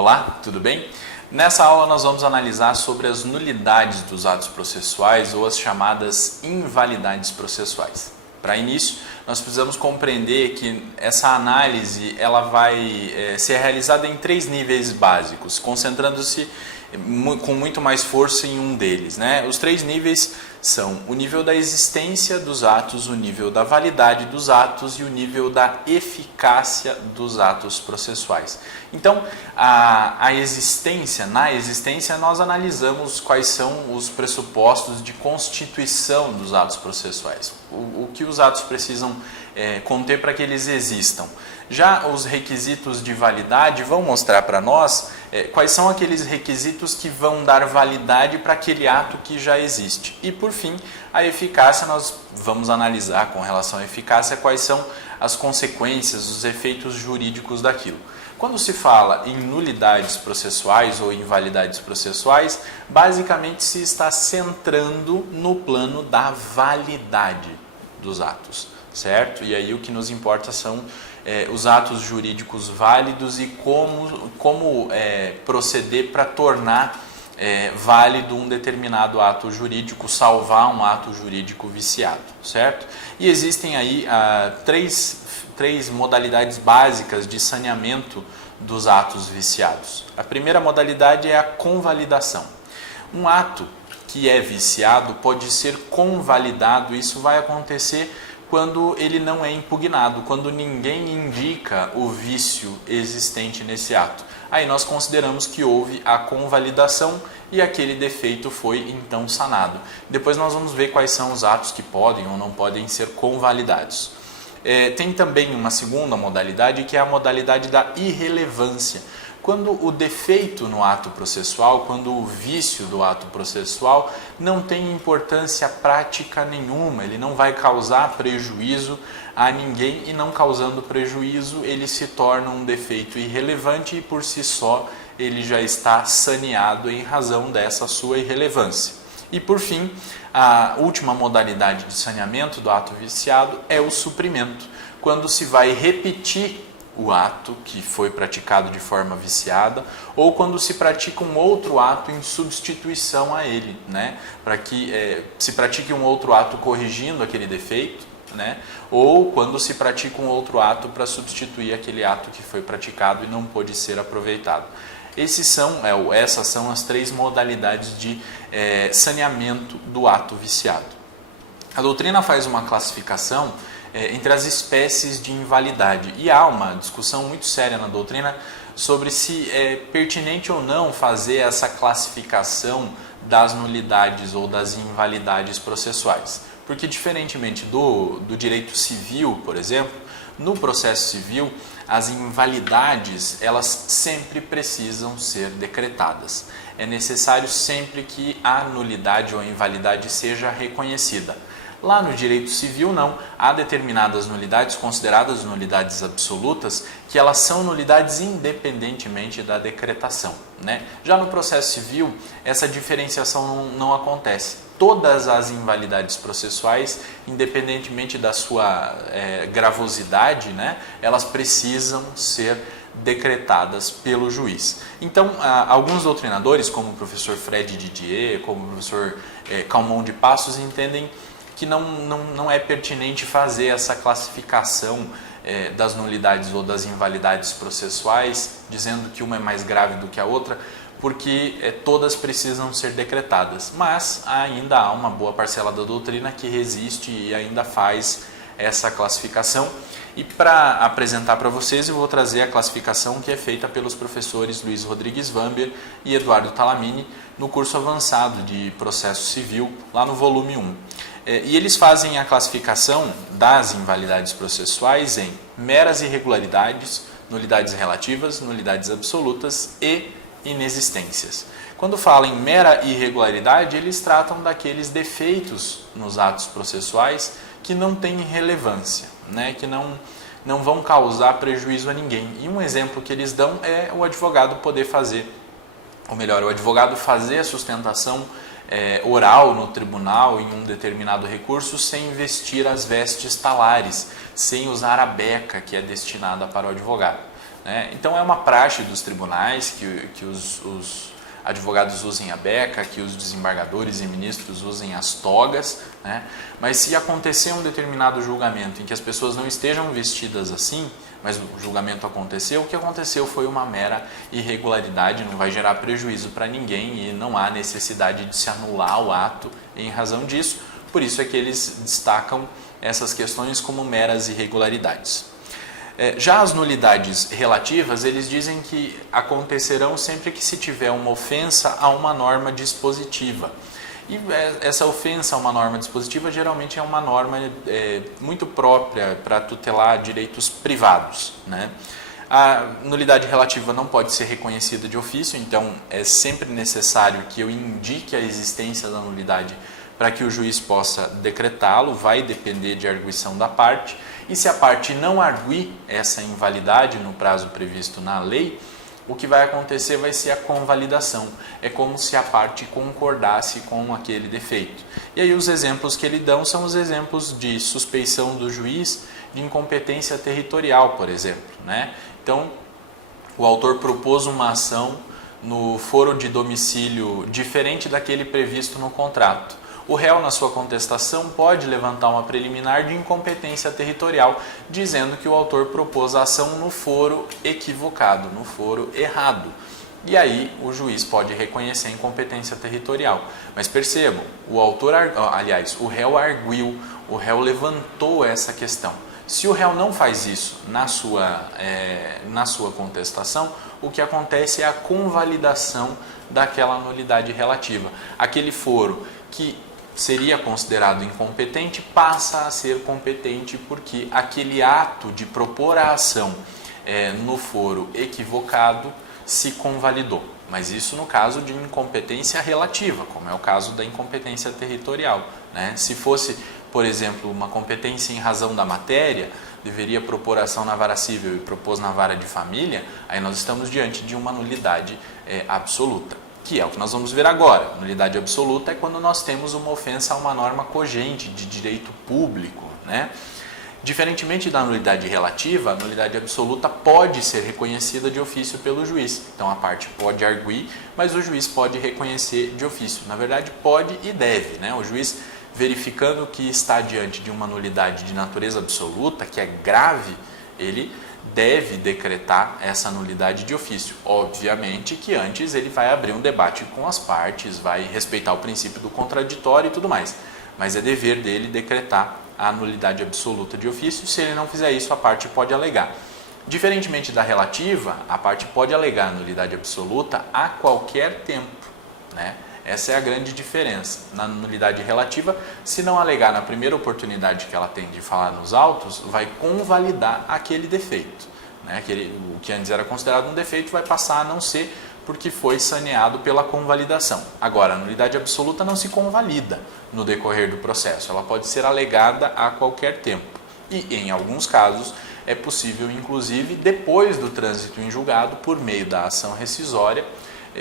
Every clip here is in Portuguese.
Olá, tudo bem? Nessa aula nós vamos analisar sobre as nulidades dos atos processuais ou as chamadas invalidades processuais. Para início, nós precisamos compreender que essa análise ela vai ser realizada em 3 níveis básicos, concentrando-se com muito mais força em um deles, né? Os 3 níveis são o nível da existência dos atos, o nível da validade dos atos e o nível da eficácia dos atos processuais. Então, na existência nós analisamos quais são os pressupostos de constituição dos atos processuais, o que os atos precisam conter para que eles existam. Já os requisitos de validade vão mostrar para nós quais são aqueles requisitos que vão dar validade para aquele ato que já existe. E por fim, a eficácia, nós vamos analisar com relação à eficácia quais são as consequências, os efeitos jurídicos daquilo. Quando se fala em nulidades processuais ou invalidades processuais, basicamente se está centrando no plano da validade dos atos, certo? E aí o que nos importa são os atos jurídicos válidos e como proceder para tornar válido um determinado ato jurídico, salvar um ato jurídico viciado, certo? E existem aí três modalidades básicas de saneamento dos atos viciados. A primeira modalidade é a convalidação. Um ato que é viciado pode ser convalidado, isso vai acontecer quando ele não é impugnado, quando ninguém indica o vício existente nesse ato. Aí nós consideramos que houve a convalidação e aquele defeito foi então sanado. Depois nós vamos ver quais são os atos que podem ou não podem ser convalidados. Tem também uma segunda modalidade, que é a modalidade da irrelevância. Quando o defeito no ato processual, quando o vício do ato processual não tem importância prática nenhuma, ele não vai causar prejuízo a ninguém e não causando prejuízo, ele se torna um defeito irrelevante e por si só ele já está saneado em razão dessa sua irrelevância. E por fim, a última modalidade de saneamento do ato viciado é o suprimento, quando se vai repetir o ato que foi praticado de forma viciada ou quando se pratica um outro ato em substituição a ele, né? Para que se pratique um outro ato corrigindo aquele defeito, né? Ou quando se pratica um outro ato para substituir aquele ato que foi praticado e não pôde ser aproveitado. Essas são as 3 modalidades de saneamento do ato viciado. A doutrina faz uma classificação entre as espécies de invalidade. E há uma discussão muito séria na doutrina sobre se é pertinente ou não fazer essa classificação das nulidades ou das invalidades processuais. Porque diferentemente do direito civil, por exemplo, no processo civil, as invalidades elas sempre precisam ser decretadas. É necessário sempre que a nulidade ou a invalidade seja reconhecida. Lá no direito civil não, há determinadas nulidades consideradas nulidades absolutas que elas são nulidades independentemente da decretação, né? Já no processo civil essa diferenciação não acontece. Todas as invalidades processuais, independentemente da sua gravosidade, né, elas precisam ser decretadas pelo juiz. Então, alguns doutrinadores, como o professor Fred Didier, como o professor Calmon de Passos, entendem que não é pertinente fazer essa classificação das nulidades ou das invalidades processuais, dizendo que uma é mais grave do que a outra, porque todas precisam ser decretadas. Mas ainda há uma boa parcela da doutrina que resiste e ainda faz essa classificação. E para apresentar para vocês, eu vou trazer a classificação que é feita pelos professores Luiz Rodrigues Vamber e Eduardo Talamini no curso avançado de processo civil, lá no volume 1. E eles fazem a classificação das invalidades processuais em meras irregularidades, nulidades relativas, nulidades absolutas e inexistências. Quando falam em mera irregularidade, eles tratam daqueles defeitos nos atos processuais que não têm relevância, né? Que não vão causar prejuízo a ninguém. E um exemplo que eles dão é o advogado poder fazer, ou melhor, o advogado fazer a sustentação oral no tribunal em um determinado recurso sem vestir as vestes talares, sem usar a beca que é destinada para o advogado. né? Então é uma praxe dos tribunais que os advogados usem a beca, que os desembargadores e ministros usem as togas, né? Mas se acontecer um determinado julgamento em que as pessoas não estejam vestidas assim, mas o julgamento aconteceu, o que aconteceu foi uma mera irregularidade, não vai gerar prejuízo para ninguém e não há necessidade de se anular o ato em razão disso. Por isso é que eles destacam essas questões como meras irregularidades. Já as nulidades relativas, eles dizem que acontecerão sempre que se tiver uma ofensa a uma norma dispositiva. E essa ofensa a uma norma dispositiva geralmente é uma norma muito própria para tutelar direitos privados, né? A nulidade relativa não pode ser reconhecida de ofício, então é sempre necessário que eu indique a existência da nulidade para que o juiz possa decretá-lo, vai depender de arguição da parte. E se a parte não arguir essa invalidade no prazo previsto na lei, o que vai acontecer vai ser a convalidação. É como se a parte concordasse com aquele defeito. E aí os exemplos que ele dão são os exemplos de suspeição do juiz de incompetência territorial, por exemplo, né? Então, o autor propôs uma ação no foro de domicílio diferente daquele previsto no contrato. O réu, na sua contestação, pode levantar uma preliminar de incompetência territorial, dizendo que o autor propôs a ação no foro equivocado, no foro errado. E aí o juiz pode reconhecer a incompetência territorial. Mas percebam, o réu arguiu, o réu levantou essa questão. Se o réu não faz isso na sua contestação, o que acontece é a convalidação daquela nulidade relativa. Aquele foro que seria considerado incompetente passa a ser competente porque aquele ato de propor a ação no foro equivocado se convalidou. Mas isso no caso de incompetência relativa, como é o caso da incompetência territorial, né? Se fosse, por exemplo, uma competência em razão da matéria, deveria propor ação na vara civil e propôs na vara de família, aí nós estamos diante de uma nulidade absoluta, que é o que nós vamos ver agora. Nulidade absoluta é quando nós temos uma ofensa a uma norma cogente de direito público, né? Diferentemente da nulidade relativa, a nulidade absoluta pode ser reconhecida de ofício pelo juiz. Então a parte pode arguir, mas o juiz pode reconhecer de ofício. Na verdade, pode e deve, né? O juiz, verificando que está diante de uma nulidade de natureza absoluta, que é grave, ele deve decretar essa nulidade de ofício. Obviamente que antes ele vai abrir um debate com as partes, vai respeitar o princípio do contraditório e tudo mais. Mas é dever dele decretar a nulidade absoluta de ofício. Se ele não fizer isso, a parte pode alegar. Diferentemente da relativa, a parte pode alegar a nulidade absoluta a qualquer tempo, né? Essa é a grande diferença. Na nulidade relativa, se não alegar na primeira oportunidade que ela tem de falar nos autos, vai convalidar aquele defeito, né? O que antes era considerado um defeito vai passar a não ser porque foi saneado pela convalidação. Agora, a nulidade absoluta não se convalida no decorrer do processo, ela pode ser alegada a qualquer tempo. E, em alguns casos, é possível, inclusive, depois do trânsito em julgado, por meio da ação rescisória,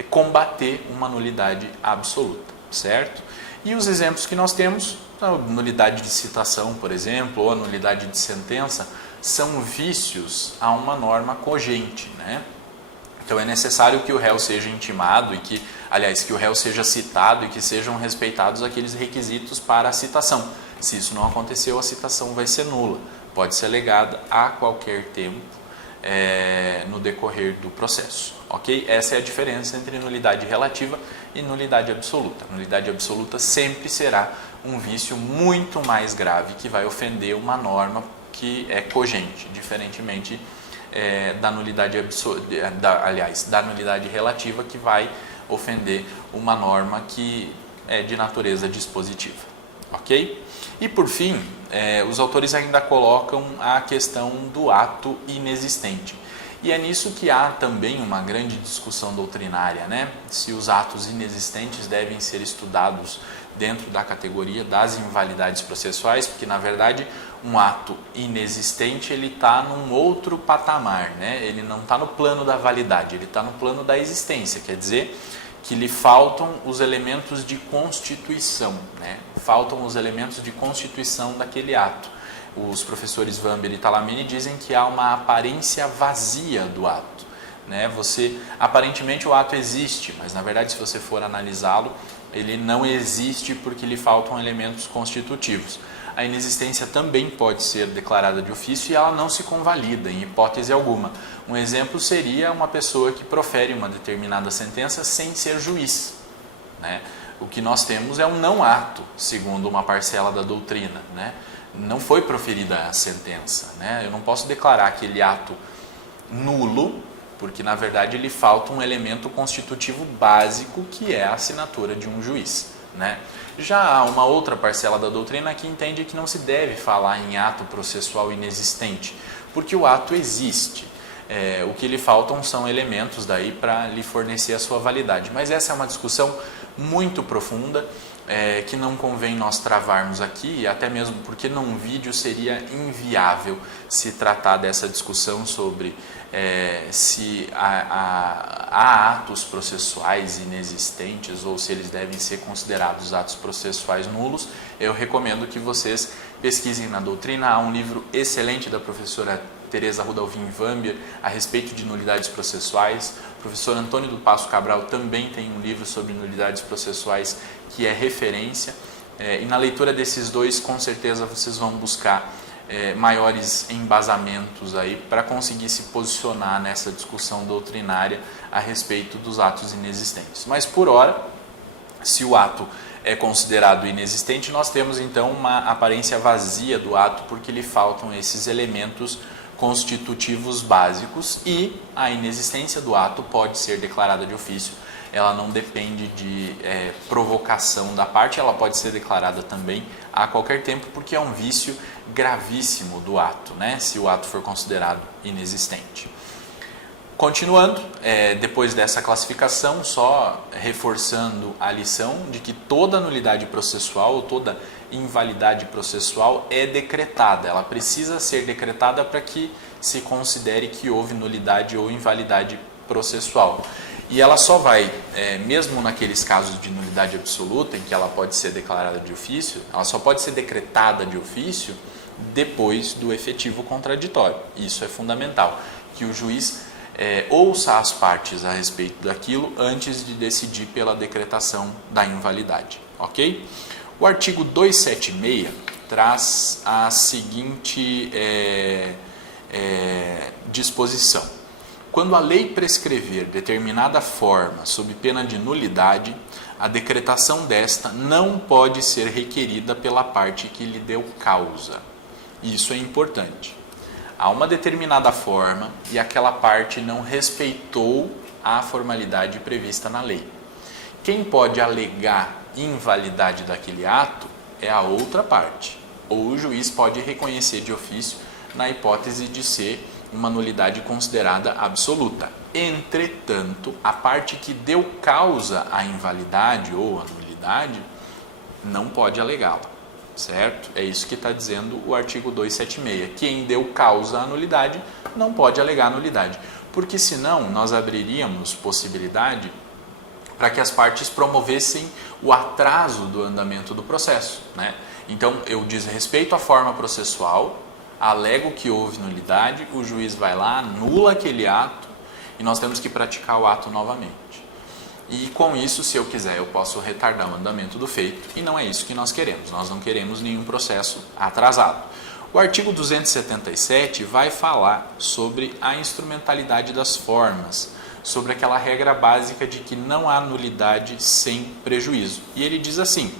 combater uma nulidade absoluta, certo? E os exemplos que nós temos, a nulidade de citação, por exemplo, ou a nulidade de sentença, são vícios a uma norma cogente, né? Então é necessário que o réu seja intimado e que o réu seja citado e que sejam respeitados aqueles requisitos para a citação. Se isso não aconteceu, a citação vai ser nula. Pode ser alegada a qualquer tempo no decorrer do processo. Ok? Essa é a diferença entre nulidade relativa e nulidade absoluta. A nulidade absoluta sempre será um vício muito mais grave que vai ofender uma norma que é cogente, diferentemente da nulidade da nulidade relativa, que vai ofender uma norma que é de natureza dispositiva. Ok? E por fim, os autores ainda colocam a questão do ato inexistente. E é nisso que há também uma grande discussão doutrinária, né? Se os atos inexistentes devem ser estudados dentro da categoria das invalidades processuais, porque na verdade um ato inexistente ele está num outro patamar, né? Ele não está no plano da validade, ele está no plano da existência, quer dizer que lhe faltam os elementos de constituição, né? Faltam os elementos de constituição daquele ato. os professores Vamber e Talamini dizem que há uma aparência vazia do ato. Né? Aparentemente o ato existe, mas na verdade, se você for analisá-lo, ele não existe porque lhe faltam elementos constitutivos. A inexistência também pode ser declarada de ofício e ela não se convalida em hipótese alguma. Um exemplo seria uma pessoa que profere uma determinada sentença sem ser juiz. Né? O que nós temos é um não ato, segundo uma parcela da doutrina. Né? Não foi proferida a sentença. Né? Eu não posso declarar aquele ato nulo, porque na verdade lhe falta um elemento constitutivo básico, que é a assinatura de um juiz. Né? Já há uma outra parcela da doutrina que entende que não se deve falar em ato processual inexistente, porque o ato existe. O que lhe faltam são elementos daí para lhe fornecer a sua validade. Mas essa é uma discussão muito profunda, que não convém nós travarmos aqui, até mesmo porque num vídeo seria inviável se tratar dessa discussão sobre se há atos processuais inexistentes ou se eles devem ser considerados atos processuais nulos. Eu recomendo que vocês pesquisem na doutrina. Há um livro excelente da professora Teresa Rudolfin Vamber a respeito de nulidades processuais. O professor Antônio do Passo Cabral também tem um livro sobre nulidades processuais que é referência. E na leitura desses dois, com certeza vocês vão buscar maiores embasamentos aí para conseguir se posicionar nessa discussão doutrinária a respeito dos atos inexistentes. Mas por ora, se o ato é considerado inexistente, nós temos então uma aparência vazia do ato porque lhe faltam esses elementos constitutivos básicos, e a inexistência do ato pode ser declarada de ofício. Ela não depende de provocação da parte, ela pode ser declarada também a qualquer tempo, porque é um vício gravíssimo do ato, né? Se o ato for considerado inexistente. Continuando, depois dessa classificação, só reforçando a lição de que toda nulidade processual ou toda invalidade processual é decretada. Ela precisa ser decretada para que se considere que houve nulidade ou invalidade processual. E ela só vai, mesmo naqueles casos de nulidade absoluta, em que ela pode ser declarada de ofício, ela só pode ser decretada de ofício depois do efetivo contraditório. Isso é fundamental, que o juiz ouça as partes a respeito daquilo antes de decidir pela decretação da invalidade. Ok? O artigo 276 traz a seguinte disposição. Quando a lei prescrever determinada forma sob pena de nulidade, a decretação desta não pode ser requerida pela parte que lhe deu causa. Isso é importante. Há uma determinada forma e aquela parte não respeitou a formalidade prevista na lei. Quem pode alegar invalidade daquele ato é a outra parte, ou o juiz pode reconhecer de ofício na hipótese de ser uma nulidade considerada absoluta. Entretanto, a parte que deu causa à invalidade ou à nulidade não pode alegá-la, certo? É isso que está dizendo o artigo 276. Quem deu causa à nulidade não pode alegar a nulidade, porque senão nós abriríamos possibilidade para que as partes promovessem o atraso do andamento do processo, né? Então, eu desrespeito a forma processual, alego que houve nulidade, o juiz vai lá, anula aquele ato e nós temos que praticar o ato novamente. E com isso, se eu quiser, eu posso retardar o andamento do feito, e não é isso que nós queremos. Nós não queremos nenhum processo atrasado. O artigo 277 vai falar sobre a instrumentalidade das formas, sobre aquela regra básica de que não há nulidade sem prejuízo. E ele diz assim: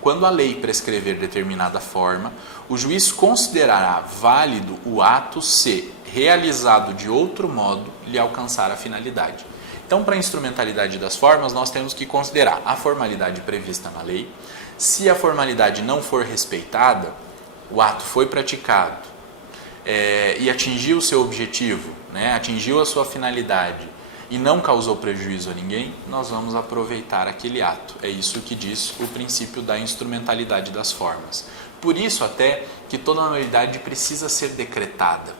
quando a lei prescrever determinada forma, o juiz considerará válido o ato se, realizado de outro modo, lhe alcançar a finalidade. Então, para a instrumentalidade das formas, nós temos que considerar a formalidade prevista na lei. Se a formalidade não for respeitada, o ato foi praticado e atingiu o seu objetivo, né, atingiu a sua finalidade e não causou prejuízo a ninguém, nós vamos aproveitar aquele ato. É isso que diz o princípio da instrumentalidade das formas. Por isso até que toda nulidade precisa ser decretada,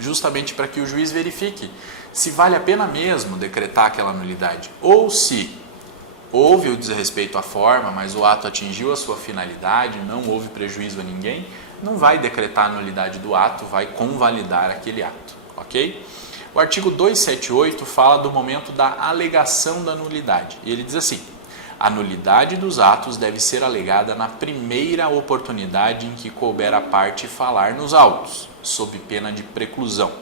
justamente para que o juiz verifique se vale a pena mesmo decretar aquela nulidade, ou se houve o desrespeito à forma, mas o ato atingiu a sua finalidade, não houve prejuízo a ninguém, não vai decretar a nulidade do ato, vai convalidar aquele ato, ok? O artigo 278 fala do momento da alegação da nulidade. E ele diz assim: a nulidade dos atos deve ser alegada na primeira oportunidade em que couber a parte falar nos autos, sob pena de preclusão.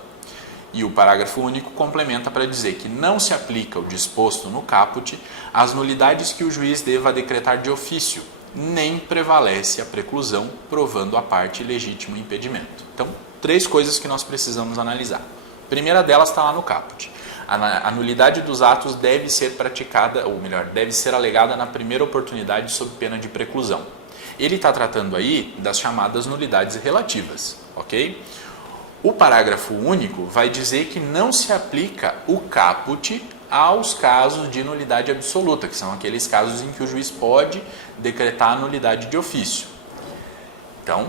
E o parágrafo único complementa para dizer que não se aplica o disposto no caput às nulidades que o juiz deva decretar de ofício, nem prevalece a preclusão, provando a parte legítimo impedimento. Então, 3 coisas que nós precisamos analisar. A primeira delas está lá no caput. A nulidade dos atos deve ser praticada, ou melhor, deve ser alegada na primeira oportunidade sob pena de preclusão. Ele está tratando aí das chamadas nulidades relativas, ok? O parágrafo único vai dizer que não se aplica o caput aos casos de nulidade absoluta, que são aqueles casos em que o juiz pode decretar a nulidade de ofício. Então,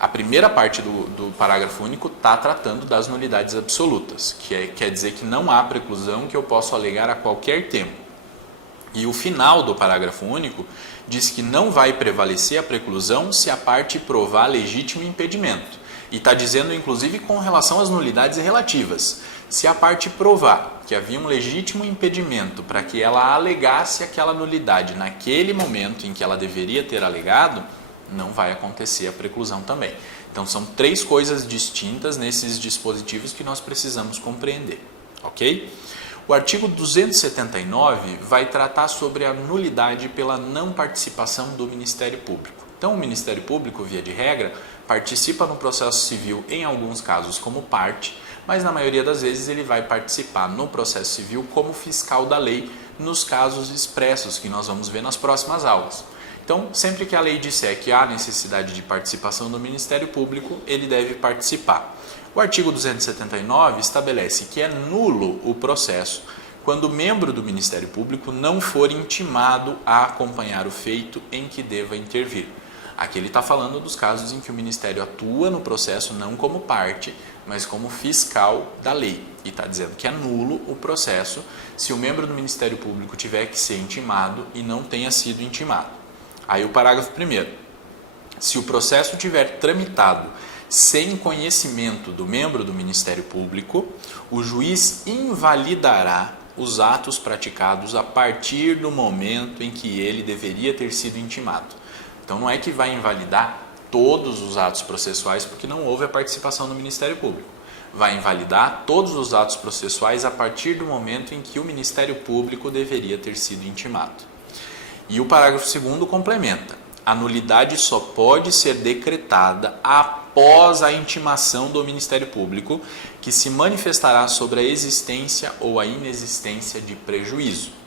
a primeira parte do parágrafo único está tratando das nulidades absolutas, quer dizer que não há preclusão que eu possa alegar a qualquer tempo. E o final do parágrafo único diz que não vai prevalecer a preclusão se a parte provar legítimo impedimento. E está dizendo, inclusive, com relação às nulidades relativas. Se a parte provar que havia um legítimo impedimento para que ela alegasse aquela nulidade naquele momento em que ela deveria ter alegado, não vai acontecer a preclusão também. Então, são 3 coisas distintas nesses dispositivos que nós precisamos compreender, ok? O artigo 279 vai tratar sobre a nulidade pela não participação do Ministério Público. Então, o Ministério Público, via de regra, participa no processo civil em alguns casos como parte, mas na maioria das vezes ele vai participar no processo civil como fiscal da lei nos casos expressos que nós vamos ver nas próximas aulas. Então, sempre que a lei disser que há necessidade de participação do Ministério Público, ele deve participar. O artigo 279 estabelece que é nulo o processo quando o membro do Ministério Público não for intimado a acompanhar o feito em que deva intervir. Aqui ele está falando dos casos em que o Ministério atua no processo não como parte, mas como fiscal da lei. E está dizendo que é nulo o processo se o membro do Ministério Público tiver que ser intimado e não tenha sido intimado. Aí o parágrafo 1º. Se o processo tiver tramitado sem conhecimento do membro do Ministério Público, o juiz invalidará os atos praticados a partir do momento em que ele deveria ter sido intimado. Então, não é que vai invalidar todos os atos processuais porque não houve a participação do Ministério Público. Vai invalidar todos os atos processuais a partir do momento em que o Ministério Público deveria ter sido intimado. E o parágrafo 2º complementa: a nulidade só pode ser decretada após a intimação do Ministério Público, que se manifestará sobre a existência ou a inexistência de prejuízo.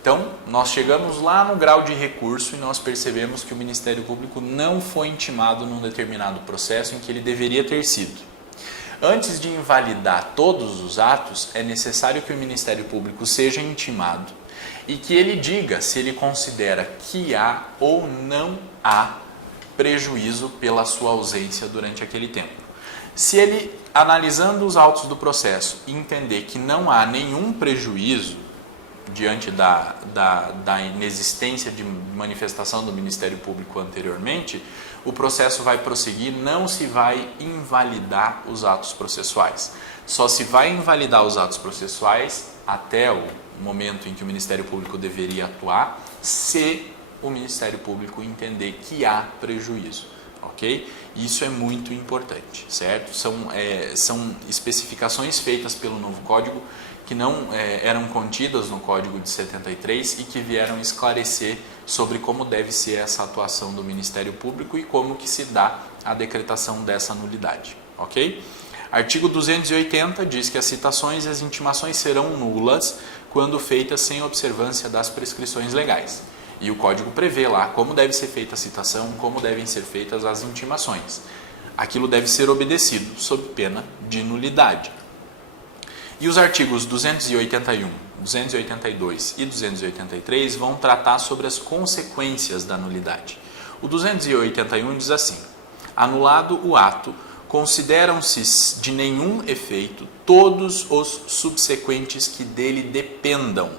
Então, nós chegamos lá no grau de recurso e nós percebemos que o Ministério Público não foi intimado num determinado processo em que ele deveria ter sido. Antes de invalidar todos os atos, é necessário que o Ministério Público seja intimado e que ele diga se ele considera que há ou não há prejuízo pela sua ausência durante aquele tempo. Se ele, analisando os autos do processo, entender que não há nenhum prejuízo diante da inexistência de manifestação do Ministério Público anteriormente, o processo vai prosseguir, não se vai invalidar os atos processuais. Só se vai invalidar os atos processuais até o momento em que o Ministério Público deveria atuar, se o Ministério Público entender que há prejuízo, ok? Isso é muito importante, certo? São especificações feitas pelo novo Código que não eram contidas no Código de 73 e que vieram esclarecer sobre como deve ser essa atuação do Ministério Público e como que se dá a decretação dessa nulidade, ok? Artigo 280 diz que as citações e as intimações serão nulas quando feitas sem observância das prescrições legais. E o Código prevê lá como deve ser feita a citação, como devem ser feitas as intimações. Aquilo deve ser obedecido sob pena de nulidade. E os artigos 281, 282 e 283 vão tratar sobre as consequências da nulidade. O 281 diz assim: anulado o ato, consideram-se de nenhum efeito todos os subsequentes que dele dependam.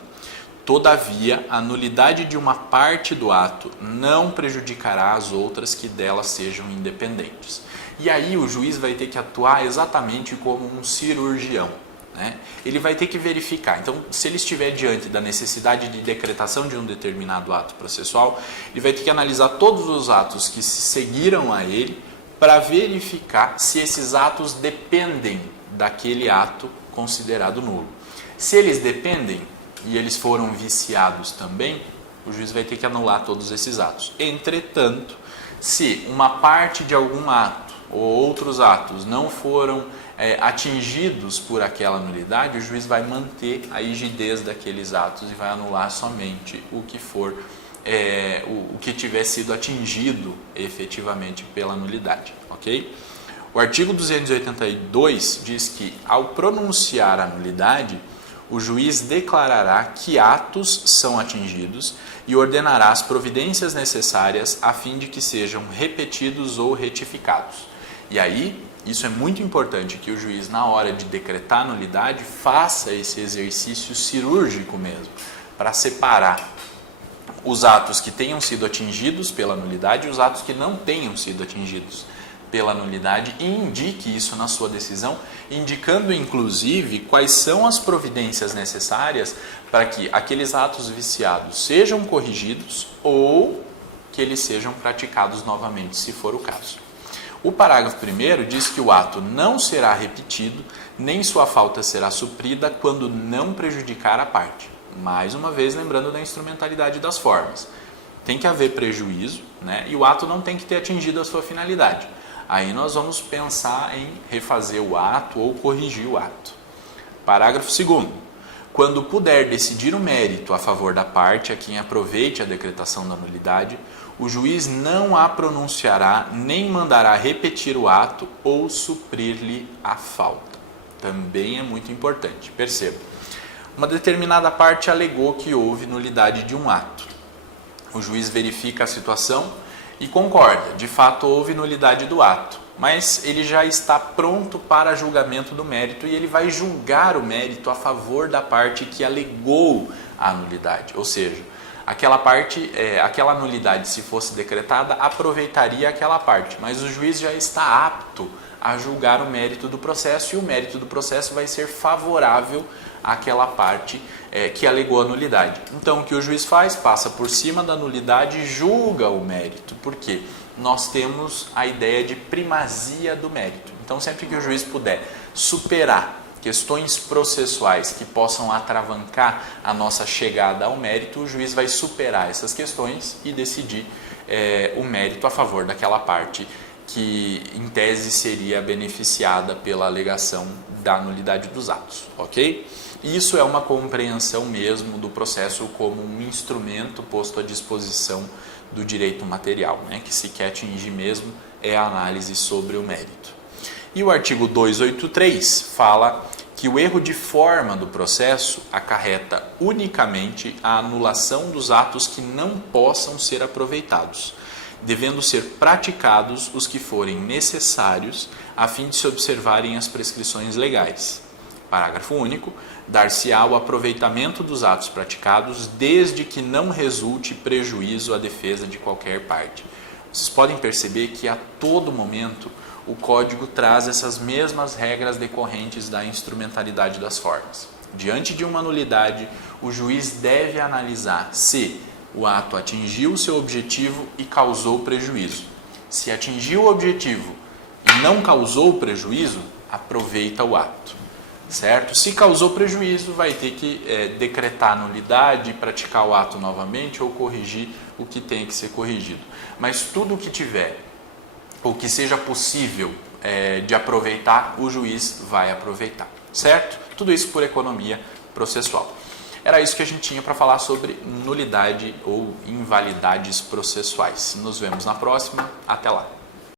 Todavia, a nulidade de uma parte do ato não prejudicará as outras que delas sejam independentes. E aí o juiz vai ter que atuar exatamente como um cirurgião, né? Ele vai ter que verificar. Então, se ele estiver diante da necessidade de decretação de um determinado ato processual, ele vai ter que analisar todos os atos que se seguiram a ele para verificar se esses atos dependem daquele ato considerado nulo. Se eles dependem e eles foram viciados também, o juiz vai ter que anular todos esses atos. Entretanto, se uma parte de algum ato ou outros atos não foram atingidos por aquela nulidade, o juiz vai manter a rigidez daqueles atos e vai anular somente o que for o que tiver sido atingido efetivamente pela nulidade, ok? O artigo 282 diz que, ao pronunciar a nulidade, o juiz declarará que atos são atingidos e ordenará as providências necessárias a fim de que sejam repetidos ou retificados. E aí, isso é muito importante que o juiz, na hora de decretar a nulidade, faça esse exercício cirúrgico mesmo, para separar os atos que tenham sido atingidos pela nulidade e os atos que não tenham sido atingidos pela nulidade, e indique isso na sua decisão, indicando inclusive quais são as providências necessárias para que aqueles atos viciados sejam corrigidos ou que eles sejam praticados novamente, se for o caso. O parágrafo 1º diz que o ato não será repetido, nem sua falta será suprida quando não prejudicar a parte. Mais uma vez, lembrando da instrumentalidade das formas. Tem que haver prejuízo, né? E o ato não tem que ter atingido a sua finalidade. Aí nós vamos pensar em refazer o ato ou corrigir o ato. Parágrafo 2º. Quando puder decidir o mérito a favor da parte a quem aproveite a decretação da nulidade, o juiz não a pronunciará nem mandará repetir o ato ou suprir-lhe a falta. Também é muito importante. Perceba. Uma determinada parte alegou que houve nulidade de um ato. O juiz verifica a situação e concorda, de fato houve nulidade do ato, mas ele já está pronto para julgamento do mérito e ele vai julgar o mérito a favor da parte que alegou a nulidade. Ou seja, aquela nulidade, se fosse decretada, aproveitaria aquela parte, mas o juiz já está apto a julgar o mérito do processo e o mérito do processo vai ser favorável àquela parte que alegou a nulidade. Então, o que o juiz faz? Passa por cima da nulidade e julga o mérito. Por quê? Nós temos a ideia de primazia do mérito. Então, sempre que o juiz puder superar questões processuais que possam atravancar a nossa chegada ao mérito, o juiz vai superar essas questões e decidir o mérito a favor daquela parte que, em tese, seria beneficiada pela alegação da nulidade dos atos, ok? Isso é uma compreensão mesmo do processo como um instrumento posto à disposição do direito material, né? Que se quer atingir mesmo é a análise sobre o mérito. E o artigo 283 fala que o erro de forma do processo acarreta unicamente a anulação dos atos que não possam ser aproveitados, devendo ser praticados os que forem necessários a fim de se observarem as prescrições legais. Parágrafo único. Dar-se-á o aproveitamento dos atos praticados desde que não resulte prejuízo à defesa de qualquer parte. Vocês podem perceber que a todo momento o Código traz essas mesmas regras decorrentes da instrumentalidade das formas. Diante de uma nulidade, o juiz deve analisar se o ato atingiu o seu objetivo e causou prejuízo. Se atingiu o objetivo e não causou prejuízo, aproveita o ato. Certo? Se causou prejuízo, vai ter que decretar a nulidade, praticar o ato novamente ou corrigir o que tem que ser corrigido. Mas tudo o que tiver, ou que seja possível de aproveitar, o juiz vai aproveitar. Certo? Tudo isso por economia processual. Era isso que a gente tinha para falar sobre nulidade ou invalidades processuais. Nos vemos na próxima. Até lá.